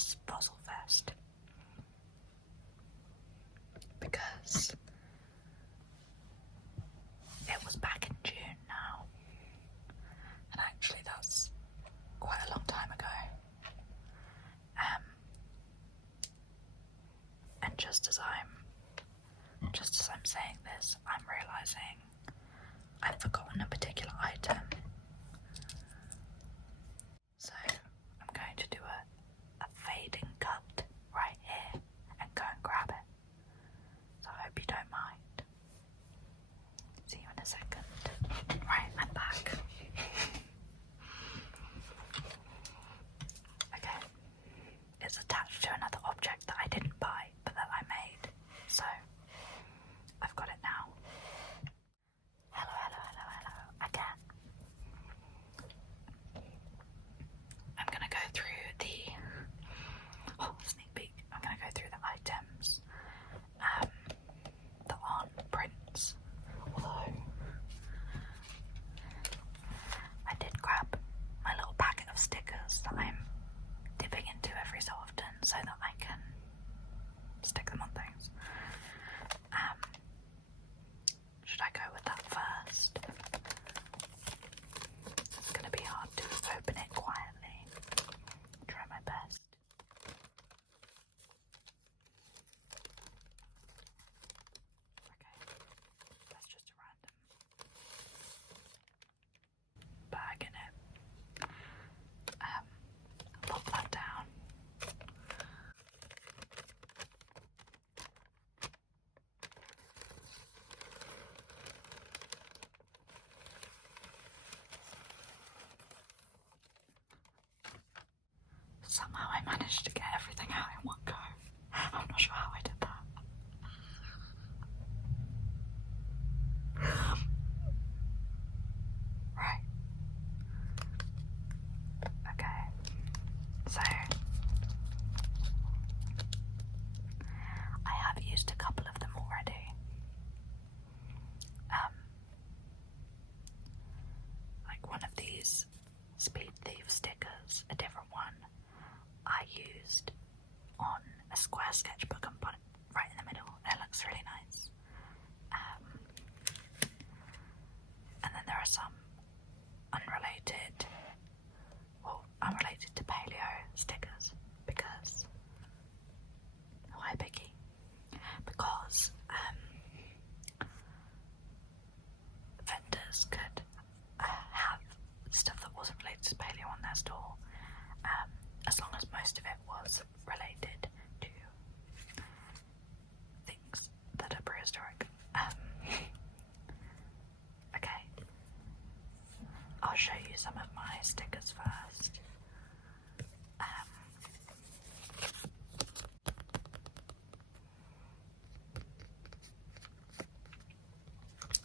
this Fossil Fest because it was back in June now, and actually that's quite a long time ago. And just as I'm saying this, I'm realising I've forgotten a particular item. So I'm going to do a fading cut right here and go and grab it. So I hope you don't mind. See you in a second. Right, I'm back. Okay. It's attached to another object that I didn't buy, but that I made. So I've got it now. Hello again. I'm gonna go through the sneak peek. I'm gonna go through the items that aren't prints. Although I did grab my little packet of stickers that I'm dipping into every so often so that I can stick them on things. Should I go with that first? It's going to be hard to open it quietly. I'll try my best. Okay, that's just a random bag in it. Pop that down. Somehow I managed to get everything out in one go. I'm not sure how I did that. Right. Okay. So I have used a couple of them already. Like one of these Speed Thief stickers, a different one, I used on a square sketchbook and put it right in the middle. It looks really nice. And then there are some unrelated to paleo stickers because why picky? Because vendors could have stuff that wasn't related to paleo on their store, as long as most of it was related to things that are prehistoric. Okay, I'll show you some of my stickers first.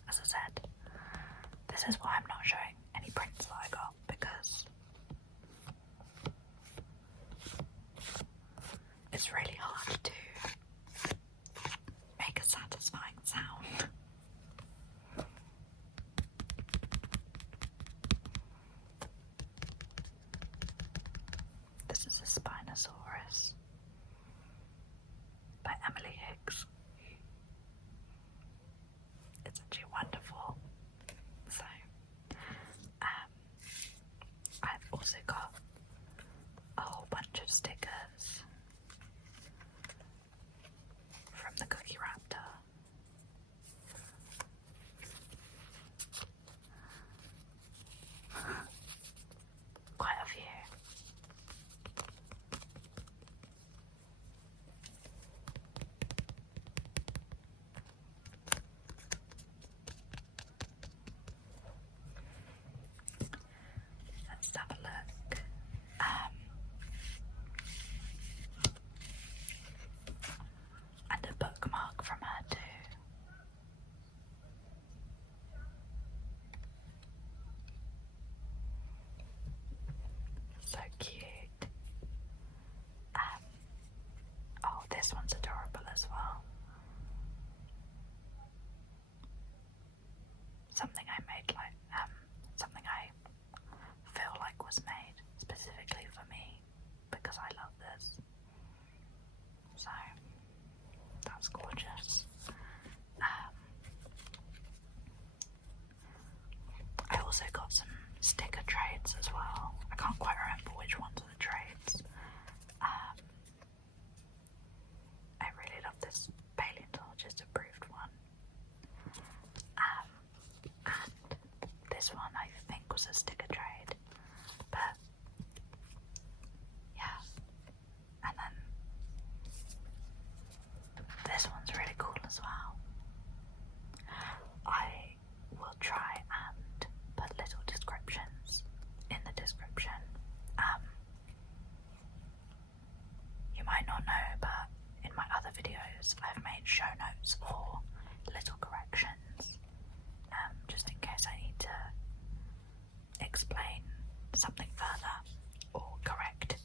As I said, this is why I'm not showing any prints that I got, because it's really hard to make a satisfying sound. This is a Spinosaurus by Emily Higgs. It's actually wonderful. So, I've also got a whole bunch of stickers just a sticker trade. But yeah, and then this one's really cool as well. I will try and put little descriptions in the description. You might not know, but in my other videos I've made show notes or little corrections, just in case I need to explain something further or correct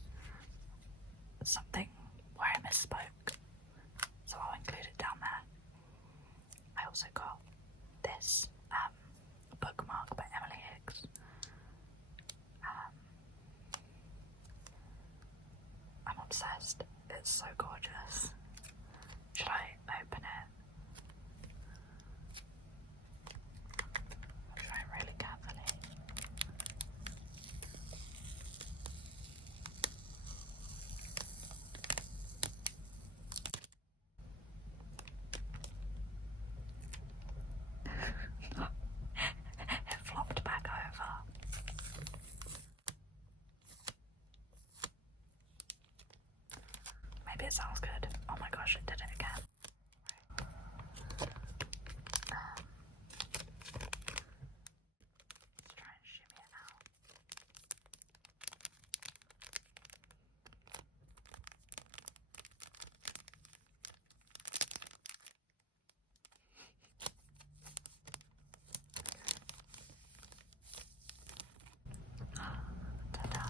something where I misspoke. So I'll include it down there. I also got this bookmark by Emily Higgs. I'm obsessed. It's so gorgeous. Should I open it? I'm trying really carefully. It flopped back over. Maybe it sounds good. Oh my gosh, it did it again. Let's try and shimmy it out. Ta-da.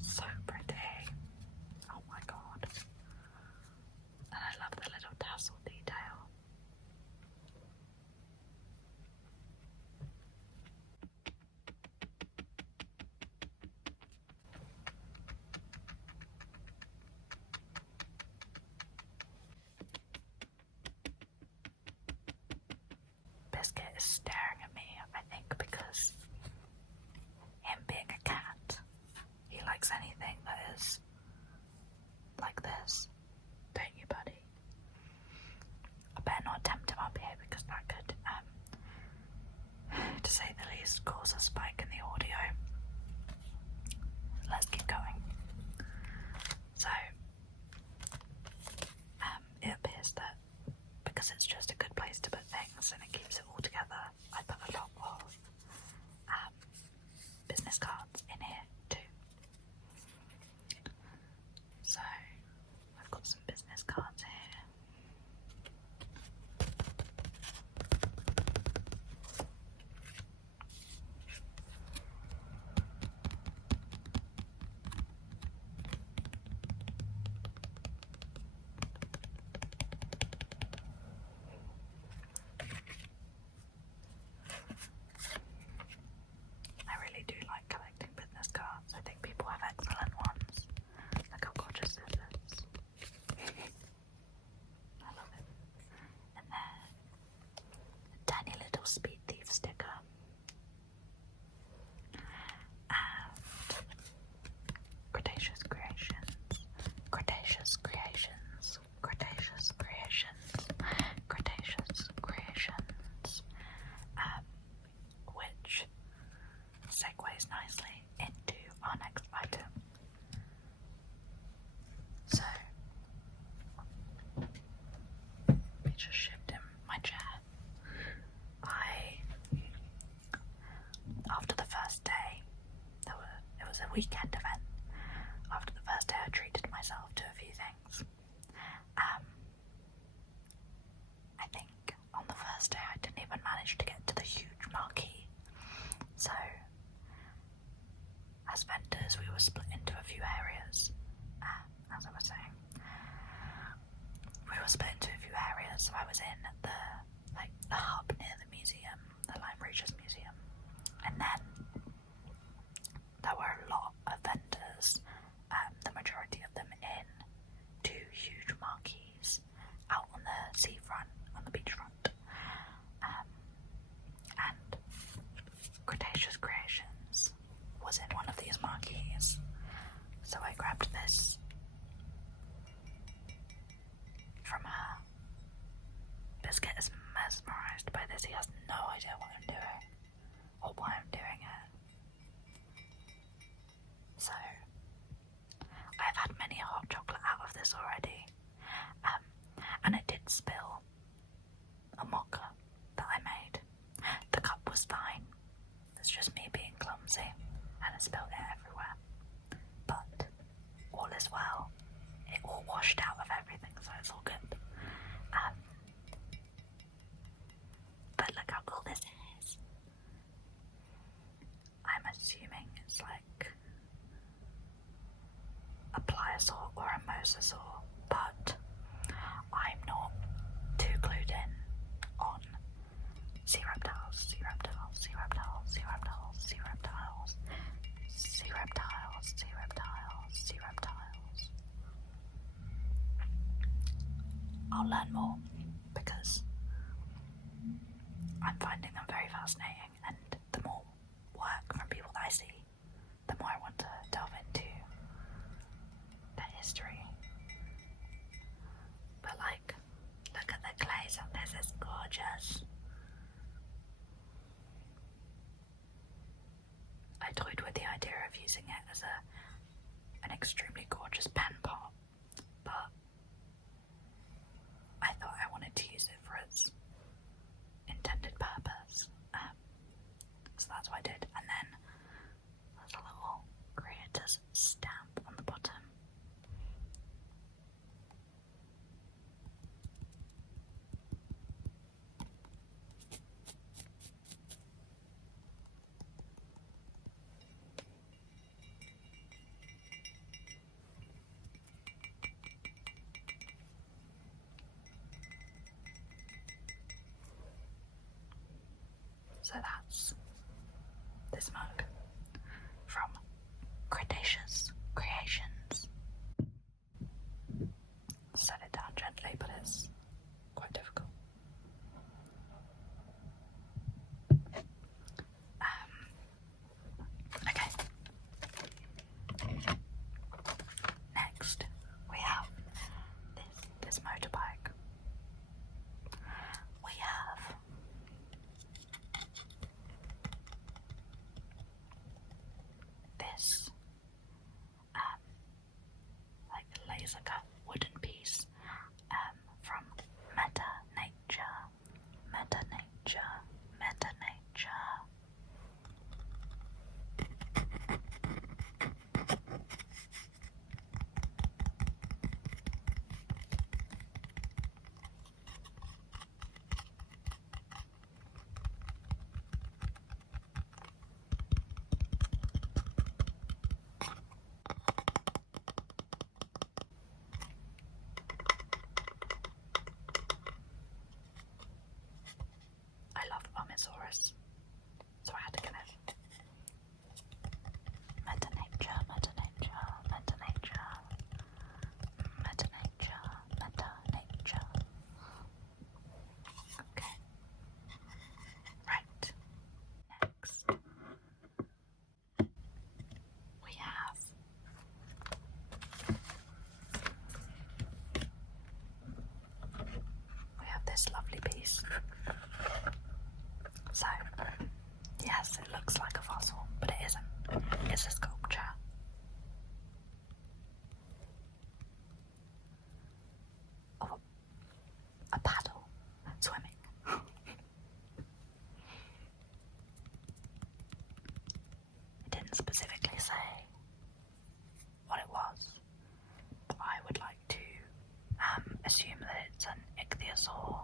It's so pretty. Oh my god. And I love the little tassel detail. Biscuit is staring at me, I think, because him being a cat, he likes anything that is like this. Don't you, buddy? I better not tempt him up here because that could, to say the least, cause a spike in the audio. Let's keep going. So, it appears that because it's just a good place to put things and it keeps it all together, I put a lot of business cards in here too. So I've got some business cards here. I really do like collecting business cards. I think people have excellent ones. Look how gorgeous this is. I love it. And then a tiny little speed thief sticker. And Cretaceous Creations. Cretaceous Creations. Cretaceous Creations. Cretaceous Creations. Which segues nicely into our next item. So, let me just shift in my chair. After the first day, it was a weekend event. After the first day, I treated myself to a few things. I think on the first day, I didn't even manage to get to the huge marquee. So, as vendors, we were split into a few areas. As I was saying, we were split into a few areas. So I was in the hub near the museum, the Lyme Regis Museum, and then there were a lot of vendors. The majority of them in two huge marquees out on the seafront, on the beachfront, and this already. And it did spill a mocha that I made. The cup was fine. It's just me being clumsy, and I spilled it everywhere. But all is well. It all washed out of everything, so it's all good. But look how cool this is. I'm assuming it's like a pliosaur or a mosasaur, but I'm not too glued in on sea reptiles, sea reptiles, sea reptiles, sea reptiles, sea reptiles, sea reptiles, sea reptiles, sea reptiles. I'll learn more because I'm finding them very fascinating, and the more work from people that I see, the more I want to delve into the history. But like, look at the glaze on this, it's gorgeous. I toyed with the idea of using it as an extremely gorgeous pen pot, but I thought I wanted to use it for its intended purpose. So that's what I did. And then there's a little creator's stamp on the bottom. So that's this mug from Cretaceous Creations. Set it down gently, but it's quite difficult. Okay. Next, we have this motorbike. We have this like laser cut wooden piece from Meta Nature. Meta Nature. Meta Nature. I love Omosaurus, so I had to get it. Meta Nature, Meta Nature, Meta Nature, Meta Nature, Meta Nature. Okay. Right. Next, we have this lovely piece. So, yes, it looks like a fossil, but it isn't. It's a sculpture. Of a paddle swimming. It didn't specifically say what it was, but I would like to assume that it's an ichthyosaur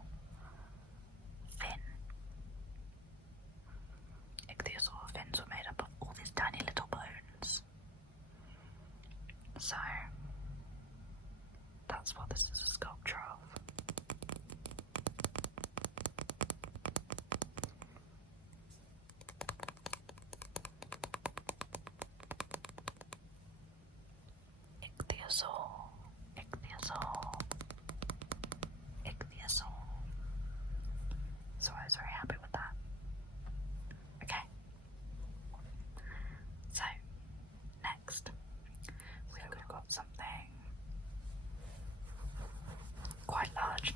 fin. Ichthyosaur fins were made up of all these tiny little bones. So that's what this is a sculpture of. Ichthyosaur, ichthyosaur, ichthyosaur. So I was very happy with that. Okay. So, next, we've got something quite large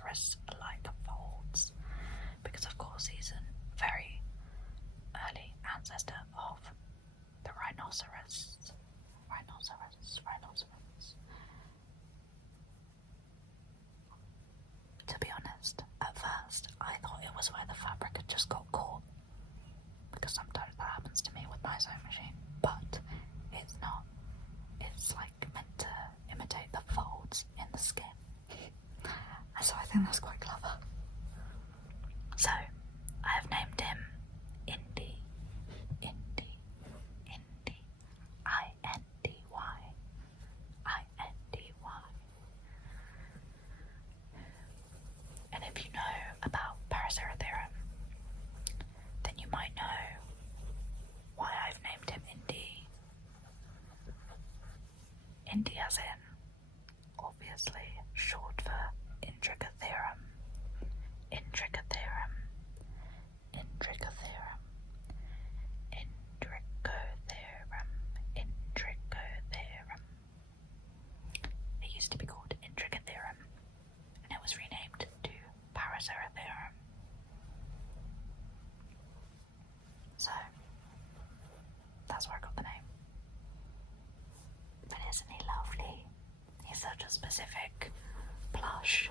rhinoceros-like folds, because of course he's a very early ancestor of the rhinoceros. To be honest, at first I thought it was where the fabric had just got caught, because sometimes that happens to me with my sewing machine, but it's not. It's like meant to imitate the folds in the skin. And so I think that's quite clever. So I have named him Indy. I-N-D-Y. And if you know about Paraceratherium, then you might know why I've named him Indy. Indy as in, obviously, short for Intricatherium. It used to be called Intricatherium, and it was renamed to Paraceratherium. So, that's where I got the name. But isn't he lovely? He's such a specific plush.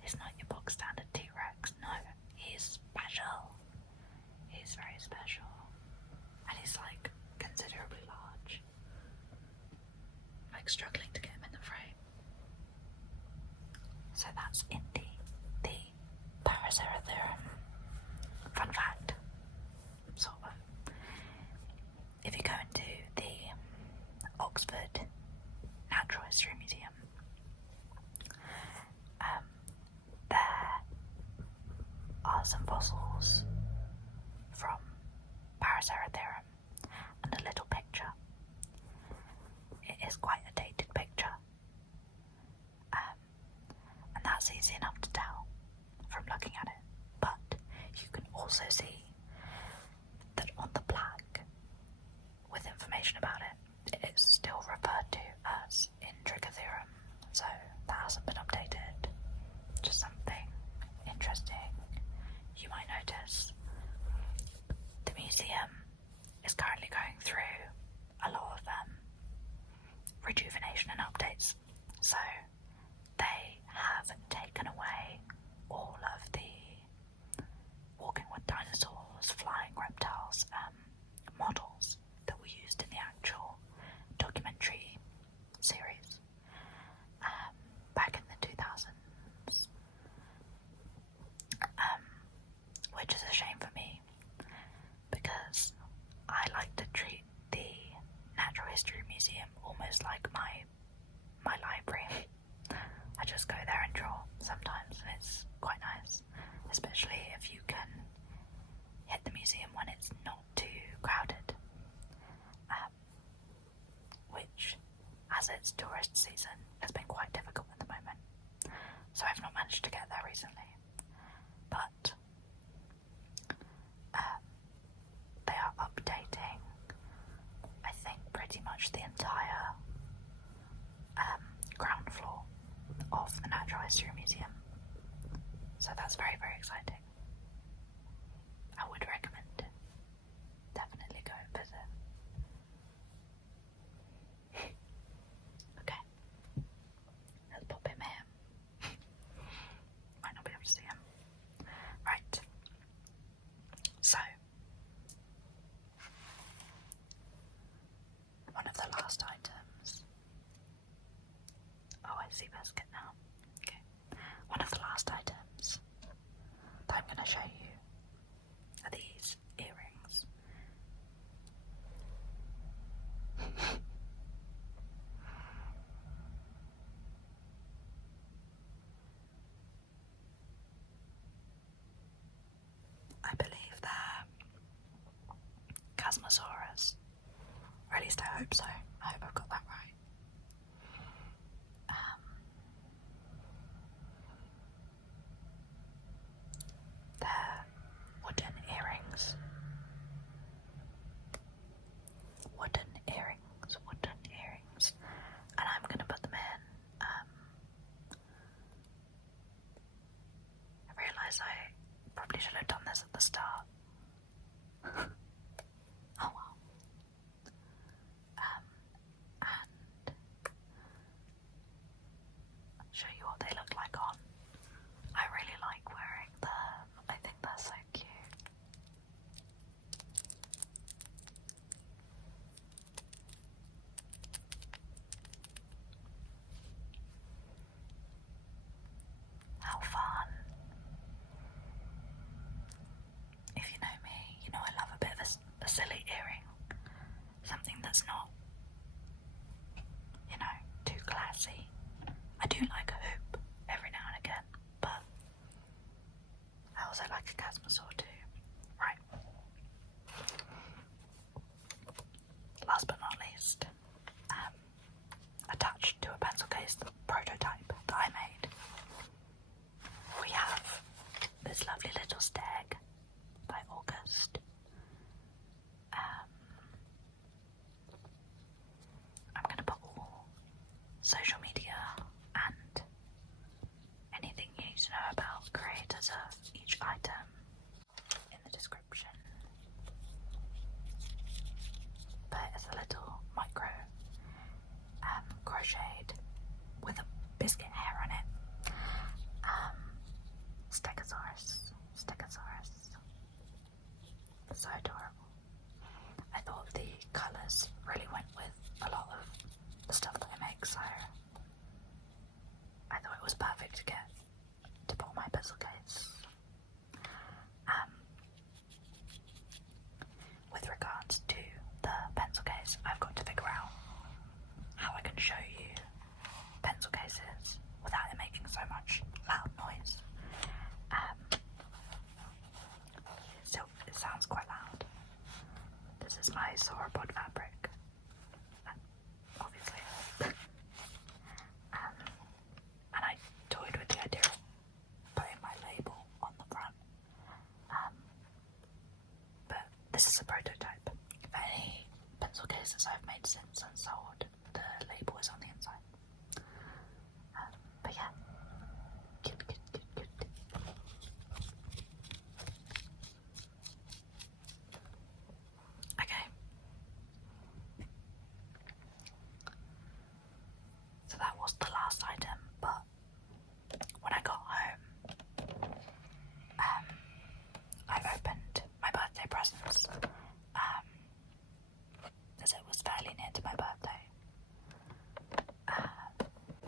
He's not your box standard T-Rex, no. He's special. He's very special. And he's like considerably large. Like struggling to get him in the frame. So that's Indy, the Paraceratherium. Fun fact, sort of. If you go into the Oxford Natural History Museum, there are some fossils from Paraceratherium and a little picture. It is quite a dated picture, and that's easy enough to tell from looking at it, but you can also see that on the plaque with information about it, it is still referred to as Intricatherium, so that hasn't been updated. Just something interesting you might notice. The museum is currently going through a lot of rejuvenation and updates, so they have taken away all of the walking with dinosaurs, flying reptiles models that were used in the actual documentary series back in the 2000s, which is a shame for me, because I like to treat the Natural History Museum almost like my library. I just go there and draw sometimes, and it's quite nice, especially if you can hit the museum when it's not too crowded, which, as it's tourist season, has been quite difficult at the moment, so I've not managed to get there recently. But they are updating, I think, pretty much the entire ground floor of the Natural History Museum. So that's very, very exciting. I would recommend it. Definitely go and visit. Okay. Let's pop him here. Might not be able to see him. Right. So, one of the last items. Oh, I see basket now. Okay. One of the last items that I'm going to show you are these earrings. I believe they're Chasmosaurus. Or at least I hope so. I hope I've got that right. They're wooden earrings. Wooden earrings. And I'm going to put them in that's not, you know, too classy. I do like a hoop every now and again, but I also like a Casmasaur too. Right. Last but not least, attached to a pencil case prototype that I made, we have this lovely little stag by August. I'm going to put all social media and anything you need to know about creators of each item in the description. But it's a little micro crocheted with a biscuit hair on it. Stegosaurus. So adorable. I thought the colours really went with a lot of the stuff that I make, so I thought it was perfect to get to put on my pencil case. With regards to the pencil case, I've got to figure out how I can show you pencil cases without it making so much loud noise. It sounds quite loud. This is my sauropod fabric, obviously. And I toyed with the idea of putting my label on the front. But this is a prototype. For any pencil cases I've made since and sold, the label is on the inside. But yeah, cute. Okay. So that was the last item, but when I got home, I opened my birthday presents, as it was fairly near to my birthday.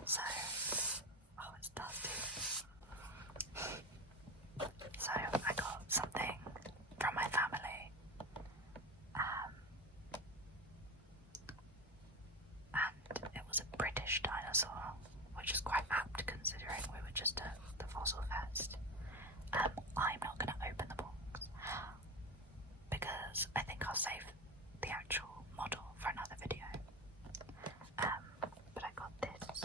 So, oh, it's dusty. So I got something from my family, and it was a British dinosaur, which is quite apt considering we were just at the Fossil Fest. I'm not going to open the box because I think I'll save the actual model for another video. But I got this.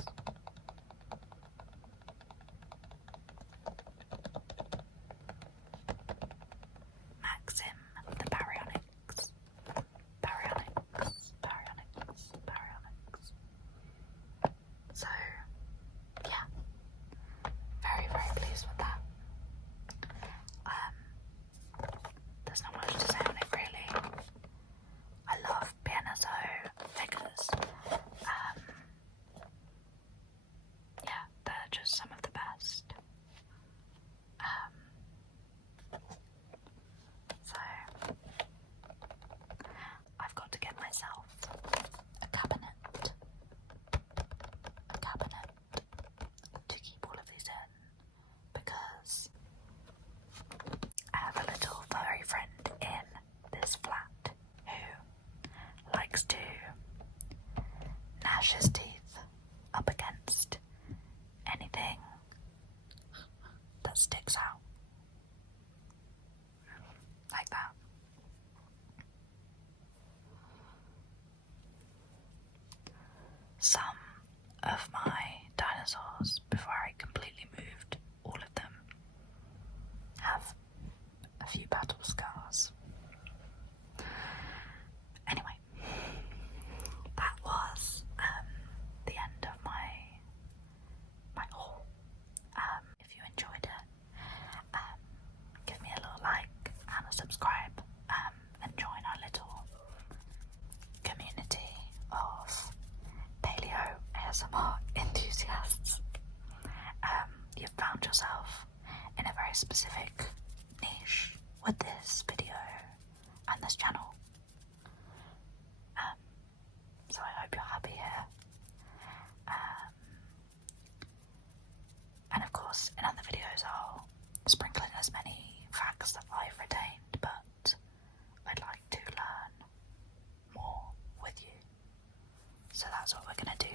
Maxim, the Baryonyx. So, yeah, very, very pleased with that. There's not much to say on it really. I love piano figures. Yeah, they're just some of the best. So I've got to get myself a cabinet to keep all of these in, because I have a little furry friend in this flat who likes to gnash his teeth up against anything that sticks out. Like that. Some of my dinosaurs, before I completely moved all of them, have a few battle scars. Anyway, that was the end of my haul. If you enjoyed it, give me a little like and a subscribe, and join our little community of paleo ASMR enthusiasts. You've found yourself in a very specific niche with this video and this channel. So I hope you're happy here. And of course, in other videos I'll sprinkle in as many facts that I've retained, but I'd like to learn more with you. So that's what we're going to do